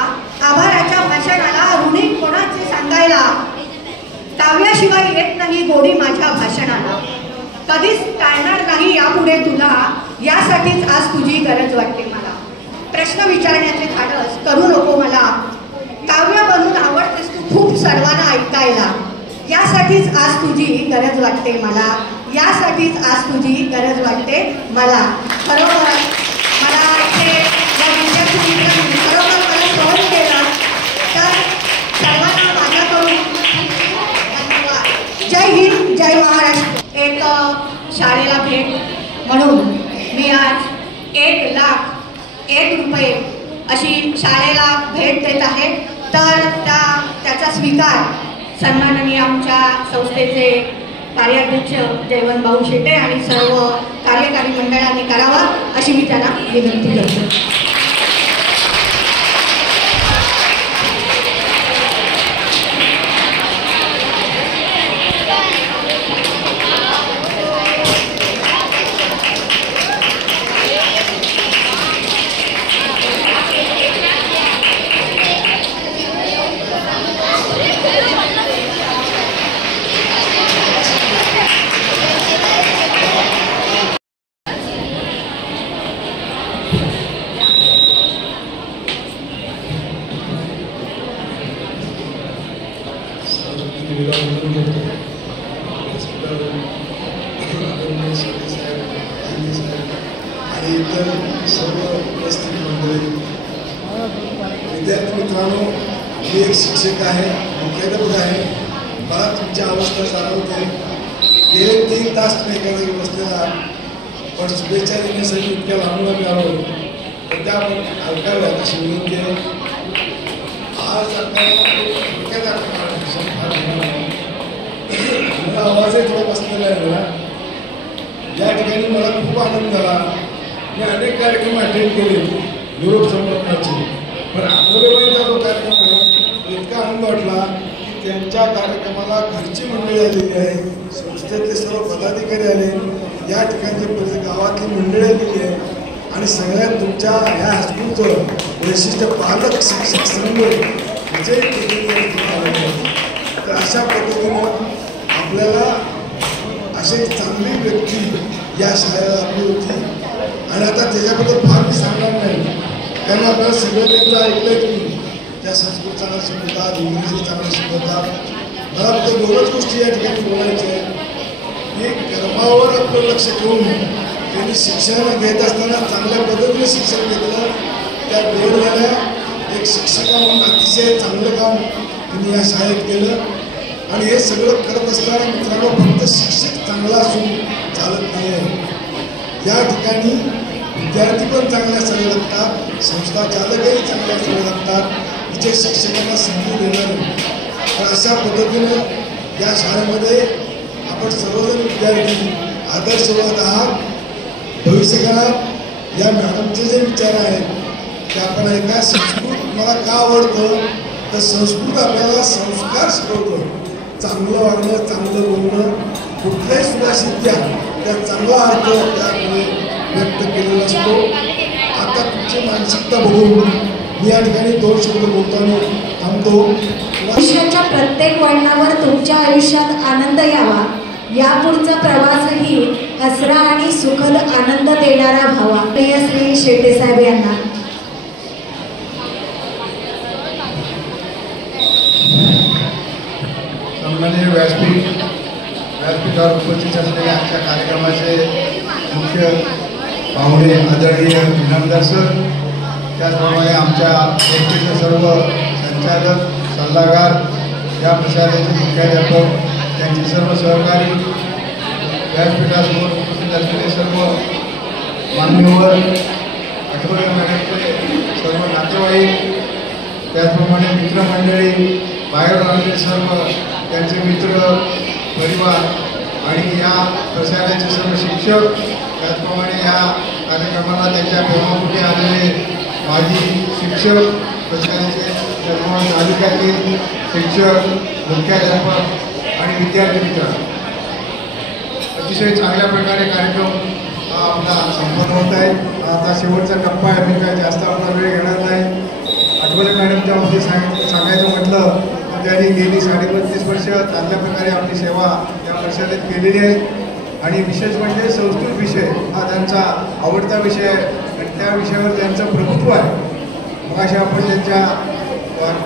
ऋणी कोणाचे सांगायला, काव्याशिवाय येत नाही गोडी माझ्या भाषणाला. कधीच टाळणार नाही यापुढे तुला, यासाठीच आज तुझी गरज वाटते मला. प्रश्न विचारण्याचे धाडस करू नको मला, काव्य बनून आवडतेस तू खूप सर्वांना ऐकायला. यासाठीच आज तुझी गरज वाटते मला, यासाठीच आज तुझी गरज वाटते मला. खरोखर मला इथे खरोखर मला सहन केलं तर सर्वांना माझ्याकडून धन्यवाद. जय हिंद, जय महाराष्ट्र. एक शाळेला भेट म्हणून मी आज 1,00,001 रुपये अशी शाळेला भेट देत आहे. तर त्याचा स्वीकार सन्माननीय आमच्या संस्थेचे कार्याध्यक्ष जयवंत भाऊ शेटे आणि सर्व कार्यकारी मंडळाने करावा अशी मी त्यांना विनंती करतो. आणि इतर सर्व उपस्थित मंडळी, विद्यार्थी मित्रांनो, मी एक शिक्षक आहे, मुख्याध्यापक आहे. मला तुमची अवस्था जाणवते. गेले 3 तास तुम्ही एका जागी बसलेला, पण शुभेच्छा देण्यासाठी इतक्या लांबून आम्ही आलो, तर त्या आपण ऐकाव्यात अशी विनंती आहे. आज आपल्याला आवाजही थोडा बसलेला आहे मला. या ठिकाणी मला खूप आनंद झाला. मी अनेक कार्यक्रम अटेंड केले युरोप संपर्काचे, पण आठवड्यापर्यंत जो कार्यक्रम आहे तो इतका आनंद वाटला की त्यांच्या कार्यक्रमाला घरची मंडळी आलेली आहे, संस्थेतले सर्व पदाधिकारी आले, या ठिकाणचे गावातली मंडळी आलेली आहे आणि सगळ्यात तुमच्या ह्या हायस्कूलचं वैशिष्ट्य पालक शिक्षक संघ म्हणजे तर अशा पद्धतीनं आपल्याला अशी चांगली व्यक्ती या शाळेला आपली होती. आणि आता त्याच्याबद्दल फार मी सांगणार नाही, कारण आपल्याला सगळं त्यांचं ऐकलंय तुम्ही. त्या संस्कृत चांगलं शिकवतात, इंग्रजी चांगलं शिकवतात. मला फक्त 2च गोष्टी या ठिकाणी बोलायच्या आहेत की कर्मावर आपलं लक्ष ठेवून त्यांनी शिक्षण घेत असताना चांगल्या पद्धतीने शिक्षण घेतलं. त्या बेड झाल्या. एक शिक्षिका म्हणून अतिशय चांगलं काम त्यांनी या शाळेत केलं. आणि हे सगळं करत असताना मित्रांनो, फक्त शिक्षक चांगला असून चालत नाही आहे. या ठिकाणी विद्यार्थी पण चांगल्या सवयी लागतात, संस्था चालकही चांगल्या सवयी लागतात, इथे शिक्षकांना संधी देणार. तर अशा पद्धतीनं या शाळेमध्ये आपण सर्वजण विद्यार्थी आदर्शवत आहात. भविष्यकाळात या मॅडमचे जे विचार आहेत ते आपण ऐका. संस्कृत मला का आवडतं तर संस्कृत आपल्याला संस्कार शिकवतं. चांगलं वागणं, चांगलं बोलणं, कुठल्याही सुभाषित द्या त्या चांगला अर्थ त्यामध्ये व्यक्त केलेला असतो. आता तुमची मानसिकता बघून मी या ठिकाणी 2 शब्द बोलताना थांबतो. आयुष्याच्या प्रत्येक वळणावर तुमच्या आयुष्यात आनंद यावा, यापुढचा प्रवासही हसरा आणि सुखद आनंद देणारा व्हावा. प्रिय श्री शेटे साहेब यांना सन्माननीय व्यासपीठावर उपस्थित असलेल्या आजच्या कार्यक्रमाचे मुख्य पाहुणे आदरणीय इनामदार सर, त्याचप्रमाणे आमच्या संस्थेचे सर्व संचालक, सल्लागार, या प्रशालेचे मुख्याध्यापक, त्यांचे सर्व सहकारी, व्यासपीठासमोर उपस्थित असलेले सर्व मान्यवर आठवले मॅडमचे सर्व नातेवाईक, त्याचप्रमाणे मित्रमंडळी, बाहेर राहणारे सर्व त्यांचे मित्र परिवार आणि या प्रशालेचे सर्व शिक्षक, त्याचप्रमाणे या कार्यक्रमाला त्यांच्या प्रेमापोटी आलेले माजी शिक्षक, प्रशालेचे सर्व तालुक्यातील शिक्षक, मुख्याध्यापक आणि विद्यार्थी मित्र, अतिशय चांगल्या प्रकारे कार्यक्रम हा आपला संपन्न होत आहे. आता शेवटचा टप्पा आहे, मी काय जास्त आपला वेळ घेणार नाही. आठवले मॅडमच्या बाबतीत सांगायचं म्हटलं तर त्यांनी गेली 35 वर्ष चांगल्या प्रकारे आपली सेवा या प्रशालेत केलेली आहे आणि विशेष म्हणजे संस्कृत विषय हा त्यांचा आवडता विषय आहे आणि त्या विषयावर त्यांचं प्रभुत्व आहे. मग अशा आपण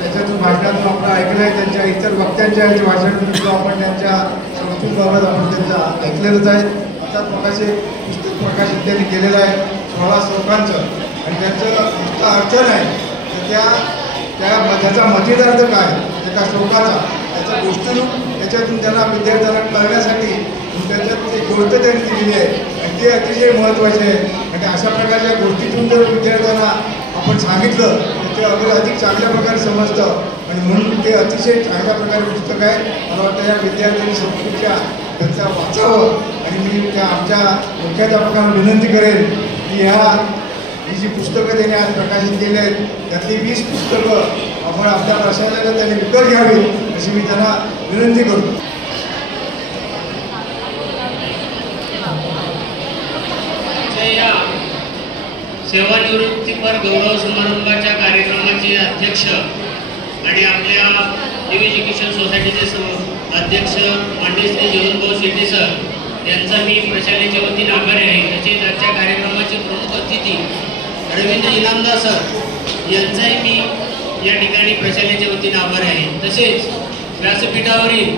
त्याच्यातून भाषणातून आपण ऐकलं आहे, त्यांच्या इतर वक्त्यांच्या भाषणातून सुद्धा आपण त्यांच्या संस्कृतबाबत आपण त्यांचं ऐकलेलंच आहे. अर्थात मगाशी पुस्तक प्रकाशित त्यांनी केलेलं आहे 16 श्लोकांचं आणि त्यांचं नुसता अर्थ नाही तर त्याचा मतितार्थ काय त्या श्लोकाचा, त्याचा गोष्टीरूप त्याच्यातून त्यांना विद्यार्थ्यांना कळण्यासाठी त्याच्यात ते गोष्ट त्यांनी दिलेली आहे आणि ते अतिशय महत्त्वाचे आहे. आणि अशा प्रकारच्या गोष्टीतून जर विद्यार्थ्यांना आपण सांगितलं तर ते अधिक चांगल्या प्रकारे समजतं आणि म्हणून ते अतिशय चांगल्या प्रकारे पुस्तक आहे. मला वाटतं या विद्यार्थ्यांनी संस्कृतच्या त्यांचा वाचावं आणि मी त्या आमच्या मुख्याध्यापकांना विनंती करेन की ही जी पुस्तकं त्यांनी आज प्रकाशित केली आहेत त्यातली 20 पुस्तकं आपण आपल्या प्रशालेला त्यांनी विकत घ्यावी अशी मी त्यांना विनंती करतो. या सेवानिवृत्तीपर गौरव समारंभाच्या कार्यक्रमाचे अध्यक्ष आणि आपल्या न्यू एज्युकेशन सोसायटीचे अध्यक्ष माननीय श्री जयवंतभाऊ शेटे सर यांचा मी प्रशालेच्या वतीने आभारी आहे. तसेच आजच्या कार्यक्रमाचे प्रमुख अतिथी रवींद्र इनामदार सर यांचाही मी या ठिकाणी प्रशालेच्या वतीने आभारी आहे. तसेच व्यासपीठावरील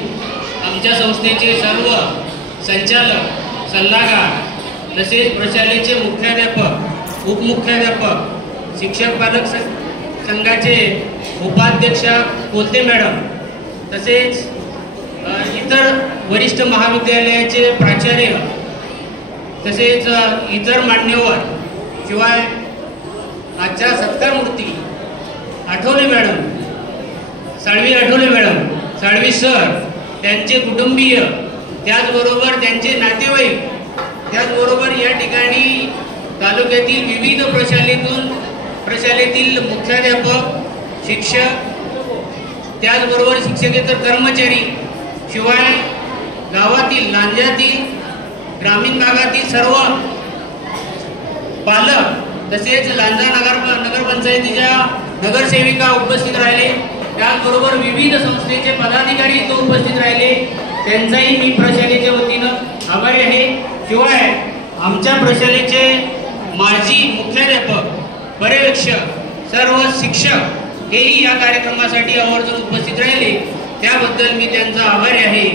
आमच्या संस्थेचे सर्व संचालक, सल्लागार, तसेच प्रशालेचे मुख्याध्यापक, उपमुख्याध्यापक, शिक्षक पालक संघाचे उपाध्यक्षा कोलते मॅडम, तसेच इतर वरिष्ठ महाविद्यालयाचे प्राचार्य, तसेच इतर मान्यवर, शिवाय आजच्या सत्कारमूर्ती Athavale madam, Salvi Athavale madam, Salvi sir, त्यांचे कुटुंबीय, त्याचबरोबर त्यांचे नातेवाईक, त्याचबरोबर या ठिकाणी तालुक्यातील विविध प्रशालेतील मुख्याध्यापक, शिक्षक, त्याचबरोबर शिक्षकेतर कर्मचारी, शिवाय गावातील, लांज्यातील, ग्रामीण भागातील सर्व पालक, तसेच लांजा नगरपंचायतीच्या नगरसेविका उपस्थित राहिले, त्याचबरोबर विविध संस्थेचे पदाधिकारी इथे उपस्थित राहिले, त्यांचाही मी प्रशालेच्या वतीनं आभारी आहे. शिवाय आमच्या प्रशालेचे माजी मुख्याध्यापक, पर्यवेक्षक, सर्व शिक्षक हेही या कार्यक्रमासाठी आवर्जून उपस्थित राहिले, त्याबद्दल मी त्यांचा आभारी आहे.